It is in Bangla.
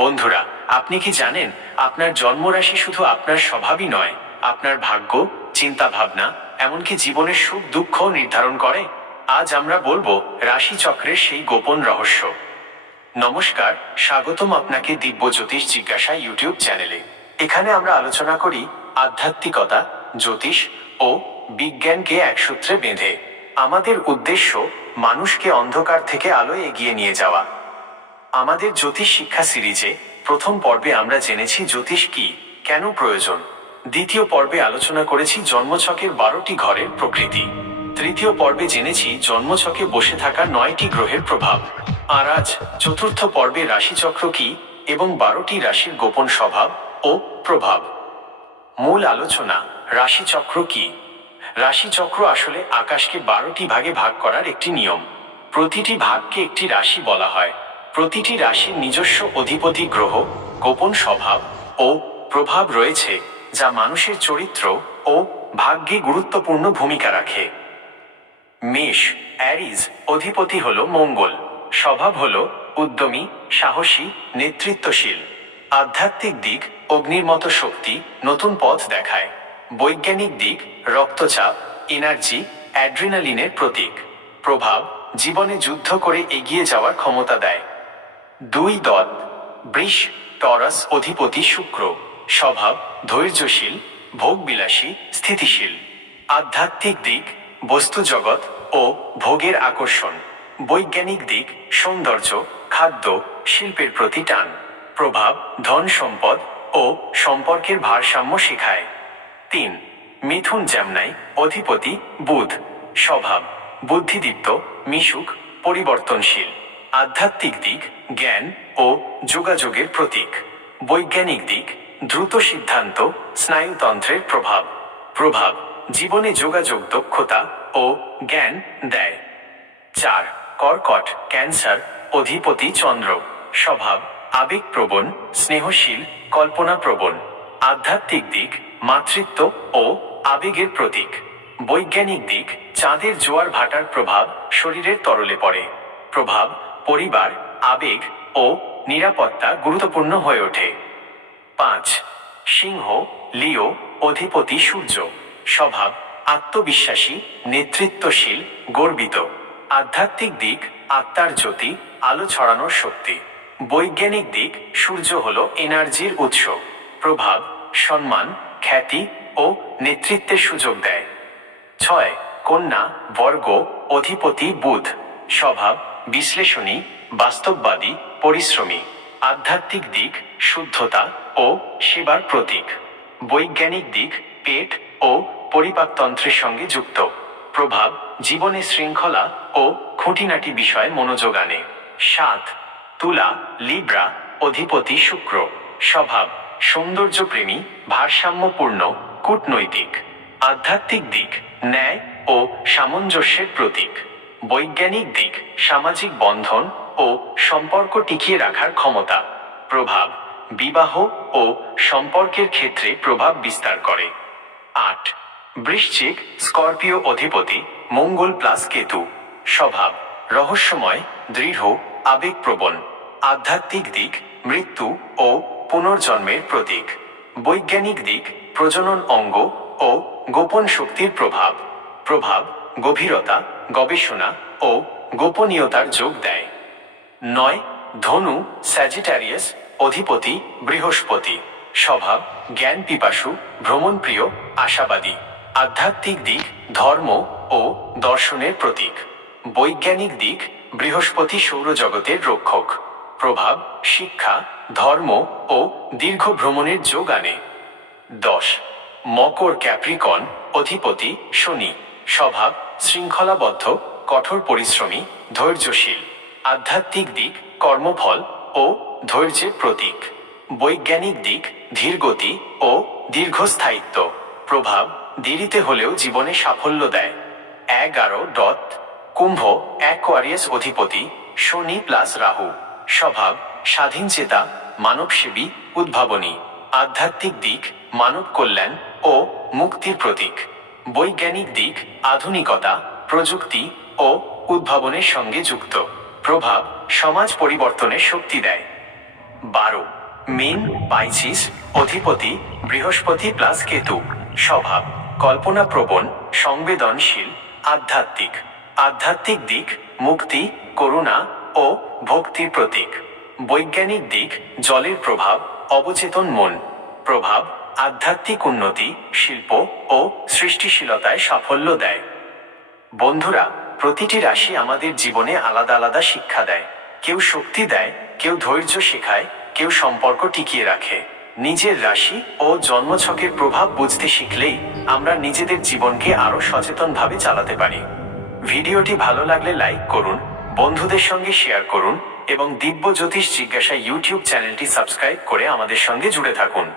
বন্ধুরা, আপনি কি জানেন, আপনার জন্মরাশি শুধু আপনার স্বভাবই নয়, আপনার ভাগ্য চিন্তা ভাবনা এমনকি জীবনের সুখ দুঃখ নির্ধারণ করে? আজ আমরা বলব রাশি চক্রের সেই গোপন রহস্য। নমস্কার, স্বাগতম আপনাকে দিব্য জ্যোতিষ জিজ্ঞাসা ইউটিউব চ্যানেলে। এখানে আমরা আলোচনা করি আধ্যাত্মিকতা, জ্যোতিষ ও বিজ্ঞানকে এক সূত্রে বেঁধে। আমাদের উদ্দেশ্য, মানুষকে অন্ধকার থেকে আলোয় এগিয়ে নিয়ে যাওয়া। আমাদের জ্যোতিষ শিক্ষা সিরিজে প্রথম পর্বে আমরা জেনেছি জ্যোতিষ কি, কেন প্রয়োজন। দ্বিতীয় পর্বে আলোচনা করেছি জন্মছকের বারোটি ঘরের প্রকৃতি। তৃতীয় পর্বে জেনেছি জন্মছকে বসে থাকা নয়টি গ্রহের প্রভাব। আর আজ চতুর্থ পর্বে রাশিচক্র কি এবং বারোটি রাশির গোপন স্বভাব ও প্রভাব। মূল আলোচনা, রাশিচক্র কি? রাশিচক্র আসলে আকাশকে বারোটি ভাগে ভাগ করার একটি নিয়ম। প্রতিটি ভাগকে একটি রাশি বলা হয়। প্রতিটি রাশির নিজস্ব অধিপতি গ্রহ, গোপন স্বভাব ও প্রভাব রয়েছে, যা মানুষের চরিত্র ও ভাগ্যে গুরুত্বপূর্ণ ভূমিকা রাখে। মেষ, অ্যারিজ, অধিপতি হল মঙ্গল, স্বভাব হল উদ্যমী, সাহসী, নেতৃত্বশীল। আধ্যাত্মিক দিক, অগ্নির মতো শক্তি নতুন পথ দেখায়। বৈজ্ঞানিক দিক, রক্তচাপ, এনার্জি, অ্যাড্রিনালিনের প্রতীক। প্রভাব, জীবনে যুদ্ধ করে এগিয়ে যাওয়ার ক্ষমতা দেয়। দুই দল, বৃষ টরাস অধিপতি, শুক্র। স্বভাব, ধৈর্যশীল, ভোগবিলাসী, স্থিতিশীল। আধ্যাত্মিক দিক, বস্তু জগৎ ও ভোগের আকর্ষণ। বৈজ্ঞানিক দিক, সৌন্দর্য, খাদ্য, শিল্পের প্রতি টান। প্রভাব, ধন সম্পদ ও সম্পর্কের ভারসাম্য শেখায়। তিন, মিথুন জ্যামনাই, অধিপতি, বুধ। স্বভাব, বুদ্ধিদীপ্ত, মিশুক, পরিবর্তনশীল। আধ্যাত্মিক দিক, জ্ঞান ও যোগাযোগের প্রতীক। বৈজ্ঞানিক দিক, দ্রুত সিদ্ধান্ত, স্নায়ুতন্ত্রের প্রভাব। প্রভাব, জীবনে যোগাযোগ দক্ষতা ও জ্ঞান দেয়। চার, কর্কট, ক্যান্সার, অধিপতি চন্দ্র। স্বভাব, আবেগপ্রবণ, স্নেহশীল, কল্পনাপ্রবণ। আধ্যাত্মিক দিক, মাতৃত্ব ও আবেগের প্রতীক। বৈজ্ঞানিক দিক, চাঁদের জোয়ার ভাটার প্রভাব শরীরের তরলে পড়ে। প্রভাব পরিবার, আবেগ ও নিরাপত্তা গুরুত্বপূর্ণ হয়ে ওঠে। পাঁচ, সিংহ, লিও, অধিপতি সূর্য। স্বভাব, আত্মবিশ্বাসী, নেতৃত্বশীল, গর্বিত। আধ্যাত্মিক দিক, আত্মার জ্যোতি, আলো ছড়ানোর শক্তি। বৈজ্ঞানিক দিক, সূর্য হল এনার্জির উৎস। প্রভাব, সম্মান, খ্যাতি ও নেতৃত্বের সুযোগ দেয়। ছয়, কন্যা, বর্গ, অধিপতি, বুধ। স্বভাব বিশ্লেষণী, বাস্তববাদী, পরিশ্রমী, আধ্যাত্মিক দিক, শুদ্ধতা ও সেবার প্রতীক, বৈজ্ঞানিক দিক, পেট ও পরিপাকতন্ত্রের সঙ্গে যুক্ত, প্রভাব, জীবনে শৃঙ্খলা ও খুঁটিনাটি বিষয়ে মনোযোগ আনে। সাত, তুলা, লিব্রা, অধিপতি শুক্র, স্বভাব, সৌন্দর্যপ্রেমী, ভারসাম্যপূর্ণ, কূটনৈতিক, আধ্যাত্মিক দিক, ন্যায় ও সামঞ্জস্যের প্রতীক। বৈজ্ঞানিক দিক, সামাজিক বন্ধন ও সম্পর্ক টিকিয়ে রাখার ক্ষমতা, প্রভাব, বিবাহ ও সম্পর্কের ক্ষেত্রে প্রভাব বিস্তার করে। আট, বৃশ্চিক, স্করপিও অধিপতি, মঙ্গল প্লাস কেতু। স্বভাব, রহস্যময়, দৃঢ়, আবেগপ্রবণ। আধ্যাত্মিক দিক, মৃত্যু ও পুনর্জন্মের প্রতীক। বৈজ্ঞানিক দিক, প্রজনন অঙ্গ ও গোপন শক্তির প্রভাব। প্রভাব গভীরতা, গবেষণা ও গোপনীয়তার যোগ দেয়। নয়, ধনু স্যাজিটারিয়াস অধিপতি, বৃহস্পতি। স্বভাব জ্ঞান পিপাসু ভ্রমণপ্রিয়, আশাবাদী। আধ্যাত্মিক দিক, ধর্ম ও দর্শনের প্রতীক। বৈজ্ঞানিক দিক, বৃহস্পতি সৌরজগতের রক্ষক। প্রভাব, শিক্ষা, ধর্ম ও দীর্ঘ ভ্রমণের যোগ আনে। দশ, মকর ক্যাপ্রিকন অধিপতি শনি। স্বভাব, শৃঙ্খলাবদ্ধ, কঠোর পরিশ্রমী, ধৈর্যশীল, আধ্যাত্মিক দিক, কর্মফল ও ধৈর্যের প্রতীক, বৈজ্ঞানিক দিক, ধীরগতি ও দীর্ঘস্থায়িত্ব, প্রভাব দেরিতে হলেও জীবনে সাফল্য দেয়। এগারো ডট কুম্ভ অ্যাকোয়ারিয়াস অধিপতি, শনি প্লাস রাহু, স্বভাব, স্বাধীন চেতা, মানবসেবী, উদ্ভাবনী, আধ্যাত্মিক দিক, মানব কল্যাণ ও মুক্তির প্রতীক। বৈজ্ঞানিক দিক, আধুনিকতা, প্রযুক্তি ও উদ্ভাবনের সঙ্গে যুক্ত। প্রভাব সমাজ পরিবর্তনের শক্তি দেয়। বারো। মিন, পাইচিস, অধিপতি, বৃহস্পতি প্লাস কেতু। স্বভাব কল্পনা প্রবণ সংবেদনশীল, আধ্যাত্মিক। আধ্যাত্মিক দিক, মুক্তি, করুণা ও ভক্তির প্রতীক। বৈজ্ঞানিক দিক, জলের প্রভাব, অবচেতন মন। প্রভাব আধ্যাত্মিক উন্নতি, শিল্প ও সৃষ্টিশীলতায় সাফল্য দেয়। বন্ধুরা, প্রতিটি রাশি আমাদের জীবনে আলাদা আলাদা শিক্ষা দেয়। কেউ শক্তি দেয়, কেউ ধৈর্য শেখায়, কেউ সম্পর্ক টিকিয়ে রাখে। নিজের রাশি ও জন্মছকের প্রভাব বুঝতে শিখলেই আমরা নিজেদের জীবনকে আরও সচেতনভাবে চালাতে পারি। ভিডিওটি ভালো লাগলে লাইক করুন, বন্ধুদের সঙ্গে শেয়ার করুন এবং দিব্য জ্যোতিষ জিজ্ঞাসা ইউটিউব চ্যানেলটি সাবস্ক্রাইব করে আমাদের সঙ্গে জুড়ে থাকুন।